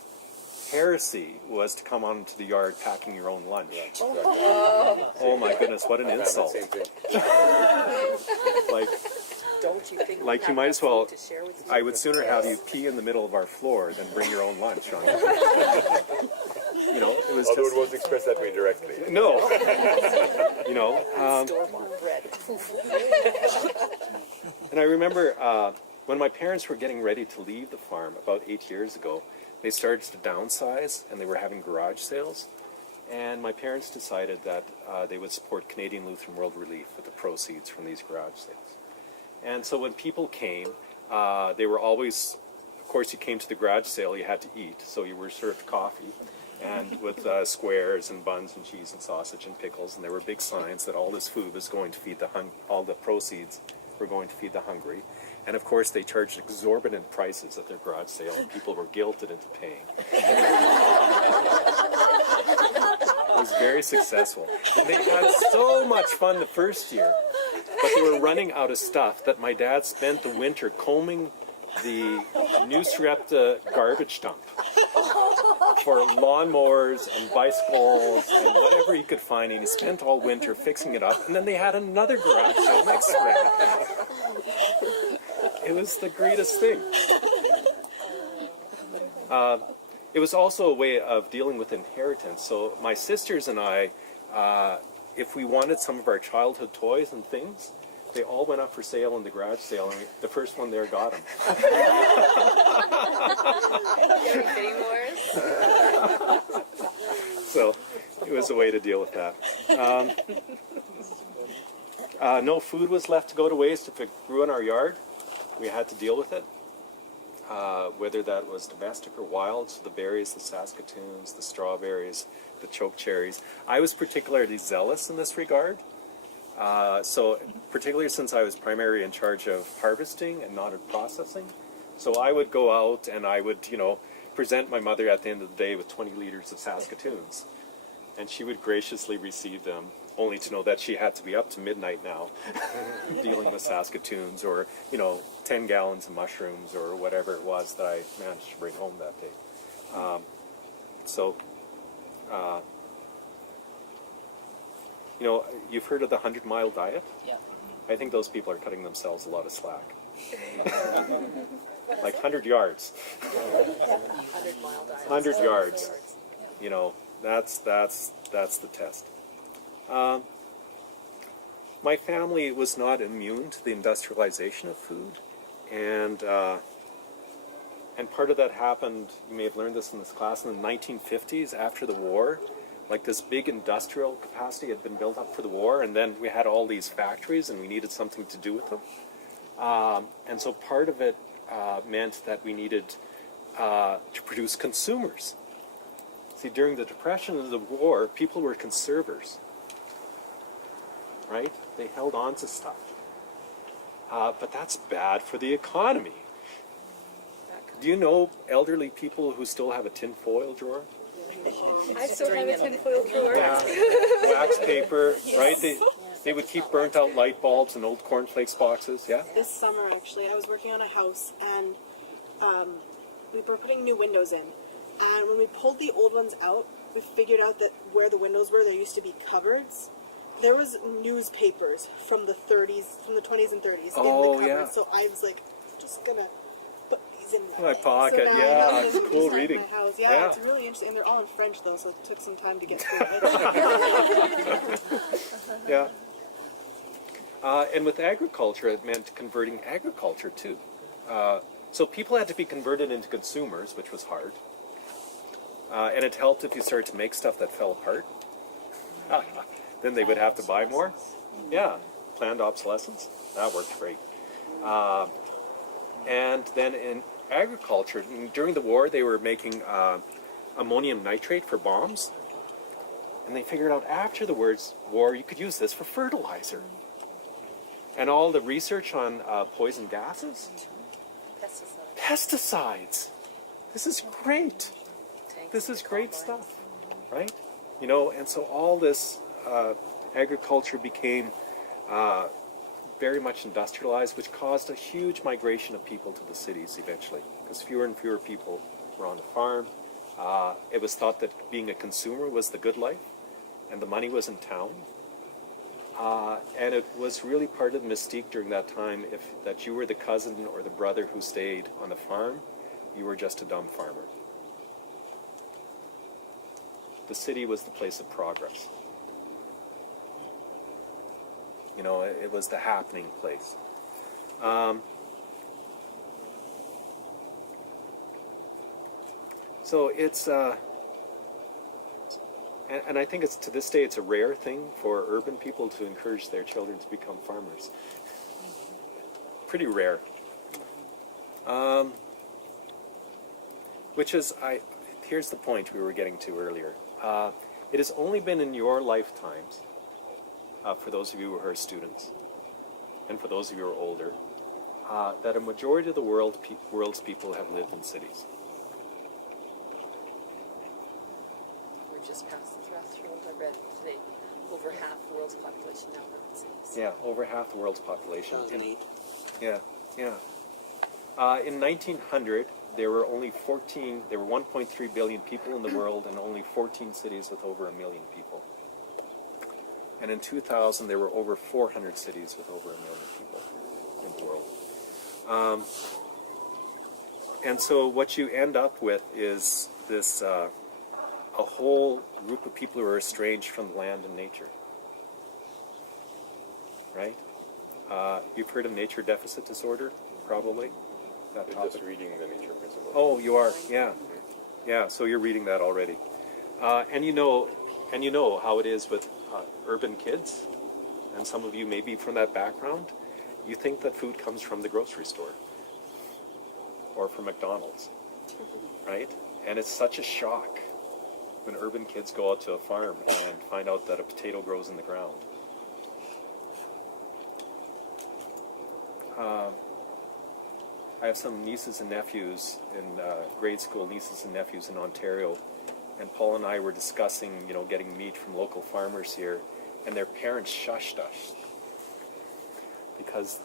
heresy was to come onto the yard packing your own lunch. Oh my goodness, what an insult. Don't you think you might as well, I would sooner have you pee in the middle of our floor than bring your own lunch on. It was although just, it wasn't expressed that way directly. no. And I remember when my parents were getting ready to leave the farm about 8 years ago, they started to downsize, and they were having garage sales. And my parents decided that they would support Canadian Lutheran World Relief with the proceeds from these garage sales. And so when people came, they were always, of course, you came to the garage sale, you had to eat, so you were served coffee, and with squares and buns and cheese and sausage and pickles, and there were big signs that all this food was going to feed all the proceeds were going to feed the hungry. And of course, they charged exorbitant prices at their garage sale, and people were guilted into paying. It was very successful. And they had so much fun the first year, but they were running out of stuff that my dad spent the winter combing the New Sarepta garbage dump for lawnmowers and bicycles and whatever he could find, and he spent all winter fixing it up, and then they had another garage sale next spring. It was the greatest thing. It was also a way of dealing with inheritance. So my sisters and I, if we wanted some of our childhood toys and things, they all went up for sale in the garage sale, and the first one there got them. Bidding wars. So it was a way to deal with that. No food was left to go to waste. If it grew in our yard, we had to deal with it. Whether that was domestic or wild, so the berries, the saskatoons, the strawberries, the choke cherries. I was particularly zealous in this regard. So particularly since I was primarily in charge of harvesting and not of processing, so I would go out and I would, present my mother at the end of the day with 20 liters of Saskatoons. And she would graciously receive them, only to know that she had to be up to midnight now dealing with Saskatoons, or 10 gallons of mushrooms, or whatever it was that I managed to bring home that day. You've heard of the 100-mile diet? Yeah. I think those people are cutting themselves a lot of slack. Like 100 yards. 100-mile diet. 100 yards. That's the test. My family was not immune to the industrialization of food, and part of that happened. You may have learned this in this class in the 1950s, after the war. Like, this big industrial capacity had been built up for the war, and then we had all these factories, and we needed something to do with them. And so part of it meant that we needed to produce consumers. See, during the Depression and the war, people were conservers, right? They held on to stuff. But that's bad for the economy. Do you know elderly people who still have a tin foil drawer? I still have a tinfoil drawer. Yeah. Wax paper, right? They would keep burnt out light bulbs and old cornflakes boxes, yeah? This summer, actually, I was working on a house, and we were putting new windows in. And when we pulled the old ones out, we figured out that where the windows were, there used to be cupboards. There was newspapers from the 30s, from the 20s and 30s in the cupboards. Yeah. So I was like, just gonna put these in My pocket, so now yeah, I have it's them cool inside reading. My house. Yeah, Yeah. it's really interesting. And they're all in French, though, so it took some time to get through it. Yeah. And with agriculture, it meant converting agriculture too. So people had to be converted into consumers, which was hard. And it helped if you started to make stuff that fell apart. Then they would have to buy more. Yeah, planned obsolescence. That worked great. And then in agriculture, during the war, they were making ammonium nitrate for bombs. And they figured out after the war, you could use this for fertilizer. And all the research on poison gases. Pesticides. This is great. This is great stuff, right? And so all this agriculture became very much industrialized, which caused a huge migration of people to the cities eventually, because fewer and fewer people were on the farm. It was thought that being a consumer was the good life, and the money was in town. And it was really part of the mystique during that time, that you were the cousin or the brother who stayed on the farm, you were just a dumb farmer. The city was the place of progress. It was the happening place. So it's, and I think to this day, it's a rare thing for urban people to encourage their children to become farmers. Pretty rare. Here's the point we were getting to earlier. It has only been in your lifetimes, for those of you who are students, and for those of you who are older, that a majority of the world's people have lived in cities. We're just past the threshold. I read today, over half the world's population now live in cities. Yeah, over half the world's population. 2008. Yeah. In 1900, there were 1.3 billion people in the world, and only 14 cities with over 1 million people. And in 2000, there were over 400 cities with over 1 million people in the world. And so what you end up with is this, a whole group of people who are estranged from the land and nature. Right? You've heard of nature deficit disorder, probably? That I'm topic. just reading the nature principle. Oh, you are, yeah. Yeah, so you're reading that already. And you know how it is with urban kids, and some of you may be from that background. You think that food comes from the grocery store or from McDonald's, right? And it's such a shock when urban kids go out to a farm and find out that a potato grows in the ground. I have some nieces and nephews in grade school, nieces and nephews in Ontario, and Paul and I were discussing, getting meat from local farmers here, and their parents shushed us because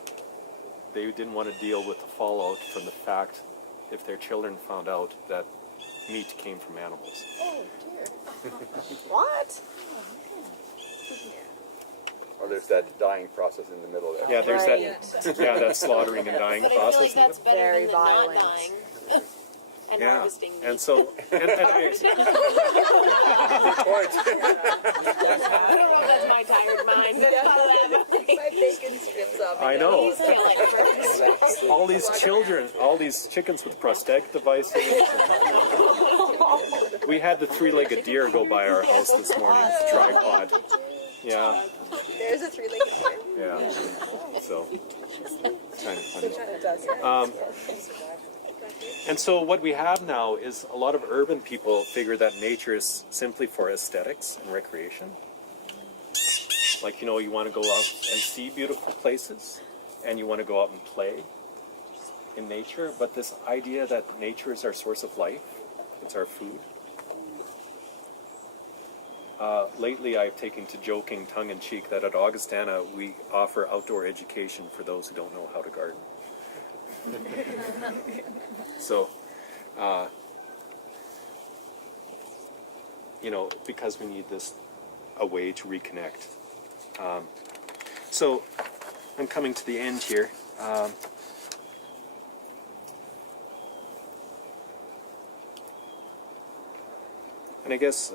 they didn't want to deal with the fallout from the fact if their children found out that meat came from animals. Oh dear. What? Or there's that dying process in the middle there. Yeah, there's Right. that slaughtering and dying But I feel process. like that's better Very than violent. the not dying and Yeah, harvesting meat. and so and I, I don't know if that's my tired mind. That's not what I have. My bacon strips off. I know. Please kill it first. all these children, all these chickens with prosthetic devices. We had the three-legged deer go by our house this morning, tripod. Yeah, There's a three-legged deer. yeah. So, kind of funny. It does, yeah. And so what we have now is a lot of urban people figure that nature is simply for aesthetics and recreation. Like, you want to go out and see beautiful places, and you want to go out and play in nature, but this idea that nature is our source of life, it's our food. Lately I've taken to joking tongue-in-cheek that at Augustana we offer outdoor education for those who don't know how to garden. So, because we need a way to reconnect. So, I'm coming to the end here. And I guess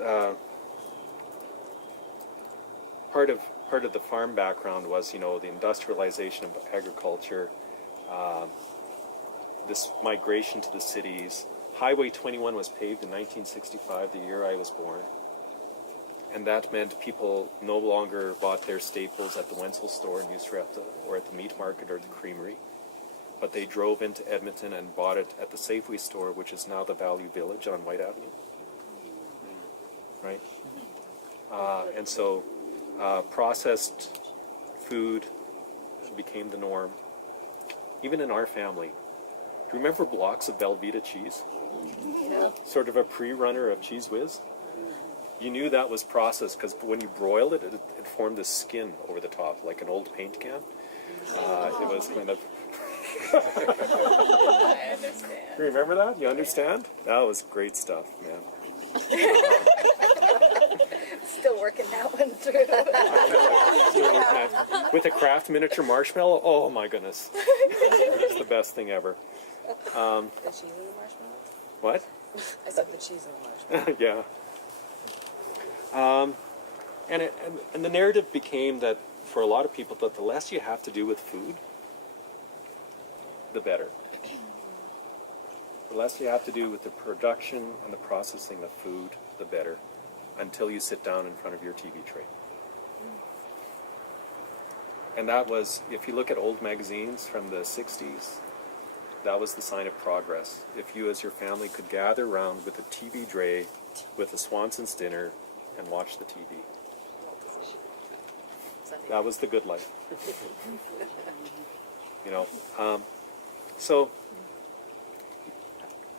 part of the farm background was, the industrialization of agriculture, this migration to the cities. Highway 21 was paved in 1965, the year I was born. And that meant people no longer bought their staples at the Wenzel store in Usra or at the meat market or the creamery, but they drove into Edmonton and bought it at the Safeway store, which is now the Value Village on White Avenue. Right? And so processed food became the norm, even in our family. Do you remember blocks of Velveeta cheese? Yeah. Sort of a pre-runner of Cheese Whiz? You knew that was processed because when you broiled it, it formed this skin over the top, like an old paint can. It was kind of... I understand. You remember that? You understand? That was great stuff, man. Still working that one through. Still working that. With a Kraft miniature marshmallow, oh my goodness. It's the best thing ever. The cheese and the marshmallow? What? I said the cheese and the marshmallow. Yeah. And the narrative became that for a lot of people that the less you have to do with food, the better. The less you have to do with the production and the processing of food, the better, until you sit down in front of your TV tray. And that was, if you look at old magazines from the 60s, that was the sign of progress. If you as your family could gather around with a TV tray, with a Swanson's dinner, and watch the TV. That was the good life. So,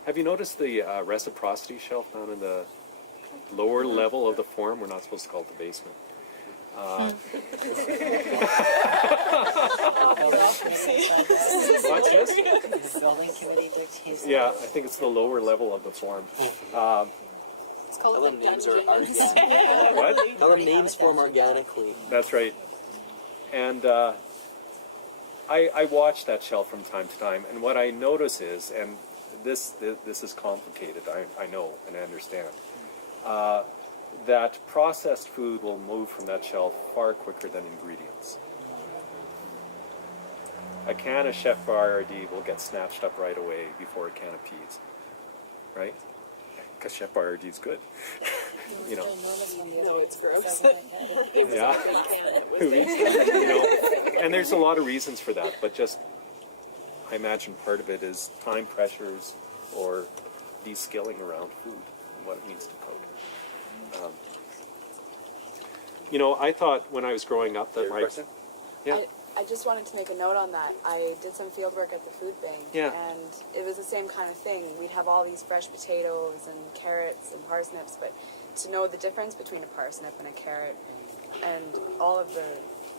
have you noticed the reciprocity shelf down in the lower level of the forum? We're not supposed to call it the basement. What's this? Building committee dictates. Yeah, I think it's the lower level of the forum. It's called Tell them the names are dungeons. organic. What? Tell them names form organically. That's right. And I watch that shelf from time to time, and what I notice is, and this is complicated, I know and I understand, that processed food will move from that shelf far quicker than ingredients. A can of Chef Boyardee will get snatched up right away before a can of peas, right? Because Chef Boyardee is good. No, it's gross. Yeah. Who eats that? And there's a lot of reasons for that, but just, I imagine part of it is time pressures or de-skilling around food and what it means to cook. I thought when I was growing up that Question? Yeah. I just wanted to make a note on that. I did some field work at the food bank, Yeah. and it was the same kind of thing. We'd have all these fresh potatoes and carrots and parsnips, but to know the difference between a parsnip and a carrot, and all of the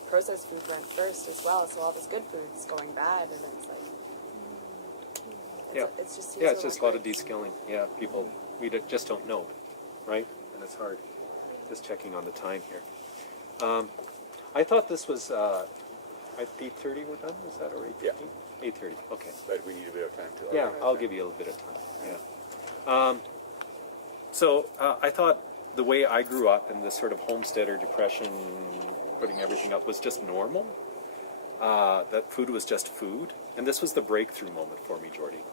processed food went first as well, so all this good food's going bad, and it's like, Yeah. it's just Yeah, it's just a lot of de-skilling. Yeah, people, just don't know, right? And it's hard. Just checking on the time here. I thought this was at 8:30 we're done? Is that or 8:15? Yeah. 8:30, okay. But we need a bit of time to Yeah, organize I'll that. give you a little bit of time. Yeah. So I thought the way I grew up in this sort of homesteader depression, putting everything up, was just normal. That food was just food. And this was the breakthrough moment for me, Jordy.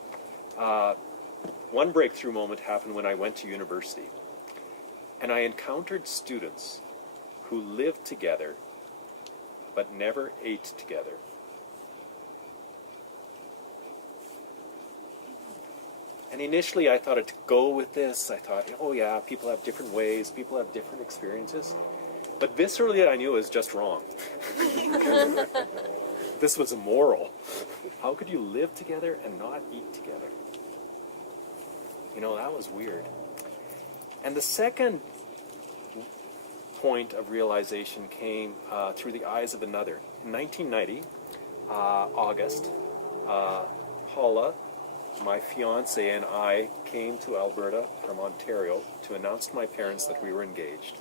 One breakthrough moment happened when I went to university. And I encountered students who lived together but never ate together. And initially I thought to go with this. I thought, oh yeah, people have different ways, people have different experiences. But viscerally I knew it was just wrong. This was immoral. How could you live together and not eat together? You know, that was weird. And the second point of realization came through the eyes of another. In 1990, August, Paula, my fiance, and I came to Alberta from Ontario to announce to my parents that we were engaged.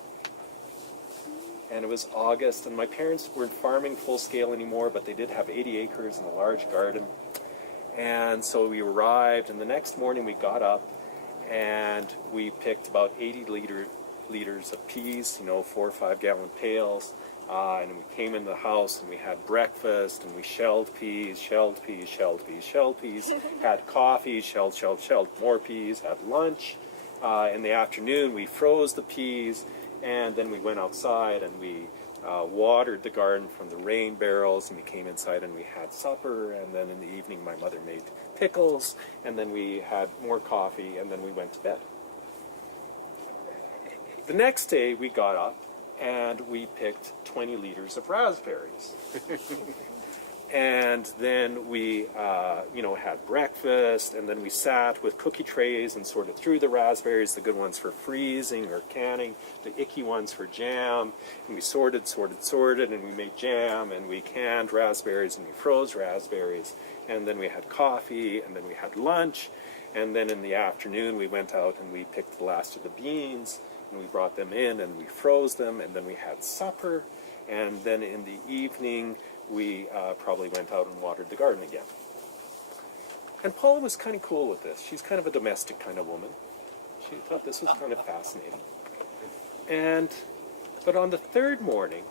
And it was August, and my parents weren't farming full scale anymore, but they did have 80 acres and a large garden. And so we arrived, and the next morning we got up, and we picked about 80 liters of peas, 4 or 5 gallon pails, and we came into the house and we had breakfast, and we shelled peas, had coffee, shelled more peas, had lunch. In the afternoon we froze the peas, and then we went outside and we watered the garden from the rain barrels, and we came inside and we had supper, and then in the evening my mother made pickles, and then we had more coffee, and then we went to bed. The next day we got up and we picked 20 liters of raspberries. And then we, had breakfast, and then we sat with cookie trays and sorted through the raspberries, the good ones for freezing or canning, the icky ones for jam, and we sorted, and we made jam, and we canned raspberries, and we froze raspberries, and then we had coffee, and then we had lunch, and then in the afternoon we went out and we picked the last of the beans, and we brought them in, and we froze them, and then we had supper, and then in the evening we probably went out and watered the garden again. And Paula was kind of cool with this. She's kind of a domestic kind of woman. She thought this was kind of fascinating. But on the third morning,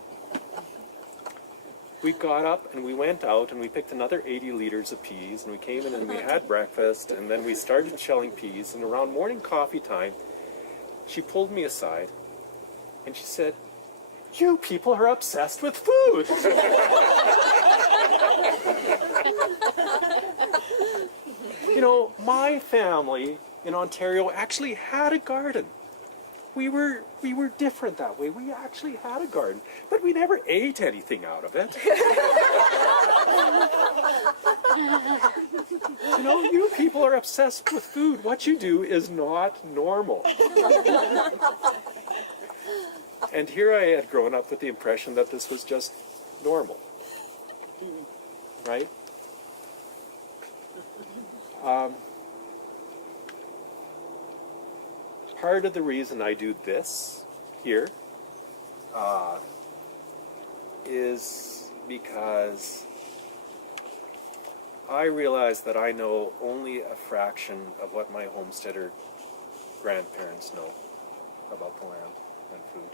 we got up and we went out and we picked another 80 liters of peas, and we came in and we had breakfast, and then we started shelling peas, and around morning coffee time, she pulled me aside and she said, "You people are obsessed with food." My family in Ontario actually had a garden. We were different that way. We actually had a garden, but we never ate anything out of it. You people are obsessed with food. What you do is not normal. And here I had grown up with the impression that this was just normal. Right? Part of the reason I do this here is because I realize that I know only a fraction of what my homesteader grandparents know about the land and food.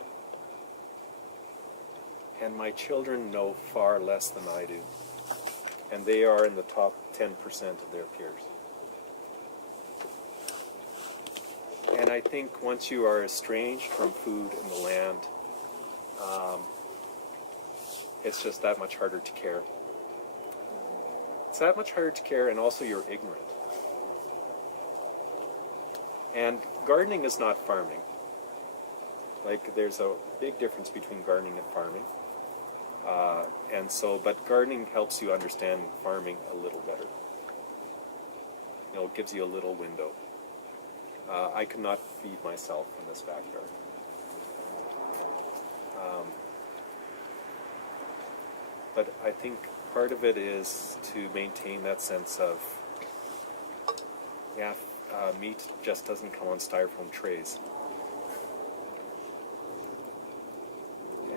And my children know far less than I do. And they are in the top 10% of their peers. And I think once you are estranged from food and the land, it's just that much harder to care. It's that much harder to care, and also you're ignorant. And gardening is not farming. Like, there's a big difference between gardening and farming. And so, but gardening helps you understand farming a little better. You know, it gives you a little window. I could not feed myself in this backyard. But I think part of it is to maintain that sense of, meat just doesn't come on styrofoam trays.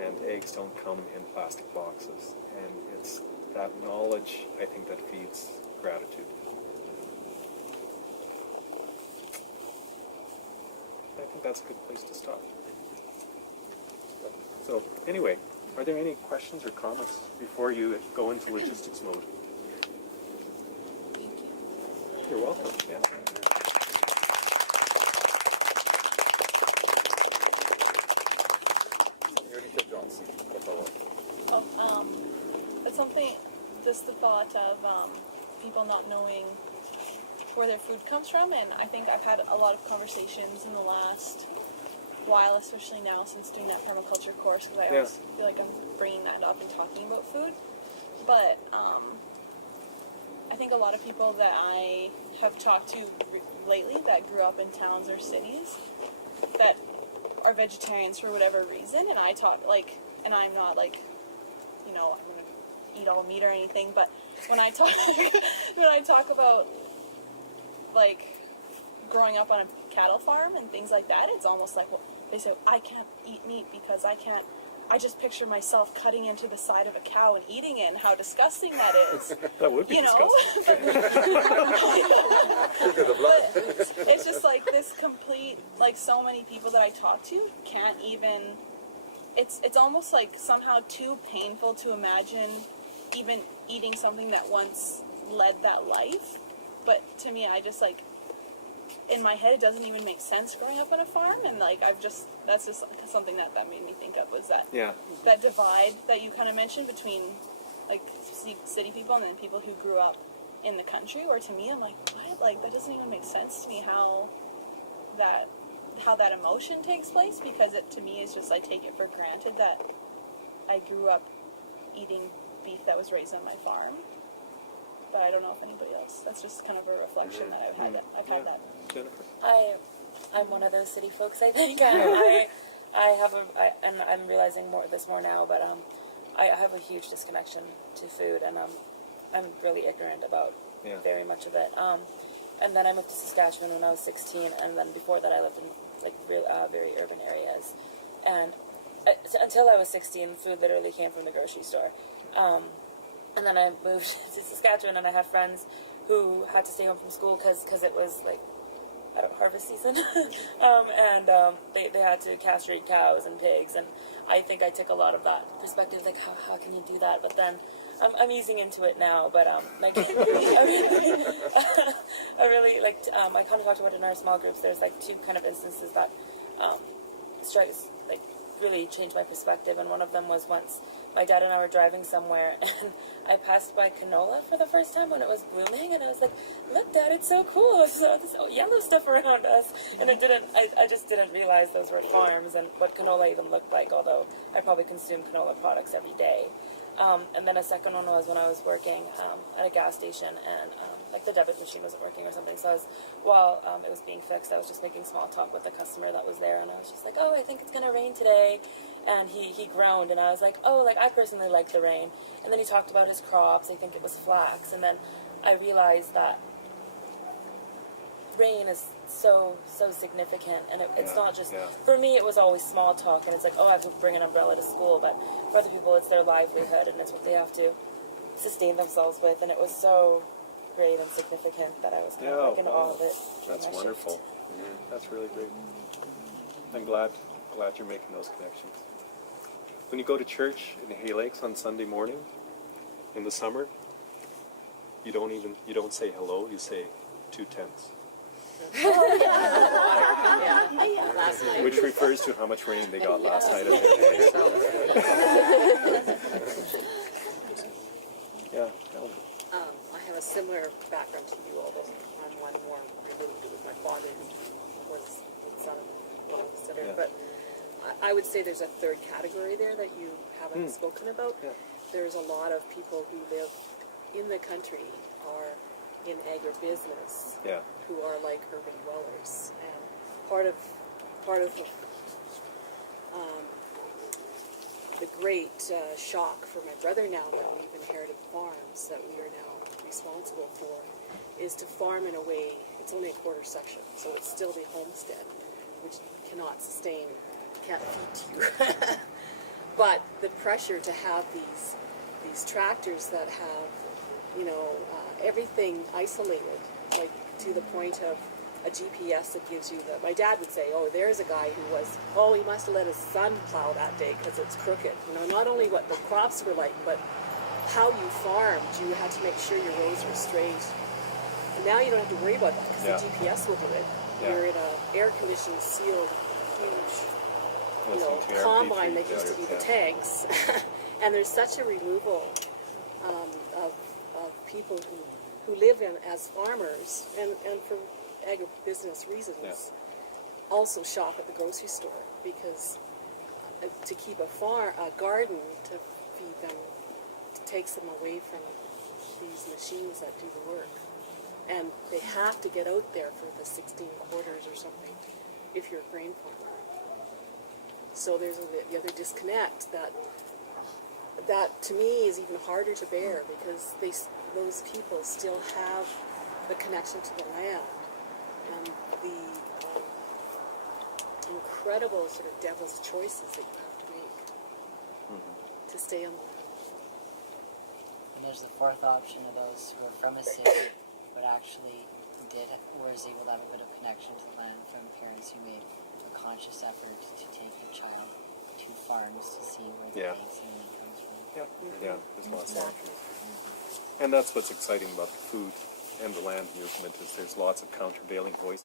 And eggs don't come in plastic boxes. And it's that knowledge, I think, that feeds gratitude. I think that's a good place to stop. So, anyway, are there any questions or comments before you go into logistics mode? You're welcome. Yeah. It's something, just the thought of people not knowing where their food comes from, and I think I've had a lot of conversations in the last while, especially now since doing that permaculture course, because I always feel like I'm bringing that up and talking about food. But I think a lot of people that I have talked to lately that grew up in towns or cities that are vegetarians for whatever reason, and I talk like, and I'm not like, you know, I'm gonna eat all meat or anything, but when I talk about like growing up on a cattle farm and things like that, it's almost like, well, they say I can't eat meat because I just picture myself cutting into the side of a cow and eating it, and how disgusting that is. That would be disgusting. But it's just like this complete, like so many people that I talk to can't even, it's almost like somehow too painful to imagine even eating something that once led that life. But to me, I just like, in my head, it doesn't even make sense growing up on a farm, and like that's just something that made me think of, was that that divide that you kind of mentioned between like city people and then people who grew up in the country. Or to me, I'm like, what? Like that doesn't even make sense to me how that emotion takes place, because it to me is just, I take it for granted that I grew up eating beef that was raised on my farm. But I don't know if anybody else. That's just kind of a reflection that I've had. That. Jennifer. I'm one of those city folks, I think. And I'm realizing more now, but I have a huge disconnection to food, and I'm really ignorant about very much of it. And then I moved to Saskatchewan when I was 16, and then before that I lived in like very urban areas. And until I was 16, food literally came from the grocery store. And then I moved to Saskatchewan, and I have friends who had to stay home from school because it was like, harvest season. They had to castrate cows and pigs, and I think I took a lot of that perspective, like how can you do that? But then I'm easing into it now, but like I really like I kind of talked about it in our small groups. There's like two kind of instances that strikes like really changed my perspective, and one of them was once my dad and I were driving somewhere, and I passed by canola for the first time when it was blooming, and I was like, look, Dad, it's so cool, there's all this yellow stuff around us, and I just didn't realize those were farms and what canola even looked like, although I probably consume canola products every day. And then a second one was when I was working at a gas station, and like the debit machine wasn't working or something, so while it was being fixed, I was just making small talk with the customer that was there, and I was just like, oh, I think it's gonna rain today, and he groaned, and I was like, oh, like I personally like the rain. And then he talked about his crops. I think it was flax, and then I realized that rain is so significant, and it's not just for me. It was always small talk, and it's like, oh, I have to bring an umbrella to school, but for other people, it's their livelihood, and it's what they have to sustain themselves with, and it was so great and significant that I was kind of like in awe of it. That's wonderful. That's really great. I'm glad you're making those connections. When you go to church in Hay Lakes on Sunday morning in the summer, you don't say hello, you say 2 tenths. Which refers to how much rain they got last night at their place. I have a similar background to you, although I'm one more related with my father, who was the son of one of the sinners. But I would say there's a third category there that you haven't spoken about. Yeah. There's a lot of people who live in the country are in agribusiness Yeah. who are like urban dwellers, and part of the great shock for my brother now that we've inherited farms that we are now responsible for is to farm in a way, it's only a quarter section, so it's still the homestead, which cannot sustain, can't feed you. But the pressure to have these tractors that have, everything isolated, like to the point of a GPS that gives you my dad would say, oh, there's a guy he must have let his son plow that day because it's crooked. Not only what the crops were like, but how you farmed, you had to make sure your rows were straight. And now you don't have to worry about that because the GPS will do it. Yeah. You're in an air-conditioned, sealed, huge, Listening to combine MP3 that used to be the failures, tanks. And there's such a removal of people who live in as farmers and for agribusiness reasons also shop at the grocery store because to keep a garden to feed them takes them away from these machines that do the work. And they have to get out there for the 16 quarters or something if you're a grain farmer. So there's the other disconnect that to me is even harder to bear because those people still have the connection to the land and the incredible sort of devil's choices that you have to make to stay on the land. And there's the fourth option of those who are from a city, but actually was able to have a bit of connection to the land from parents who made a conscious effort to take their child to farms to see where the banks and money comes from. Yeah, there's lots of options. And that's what's exciting about the food and the land movement is there's lots of countervailing voices.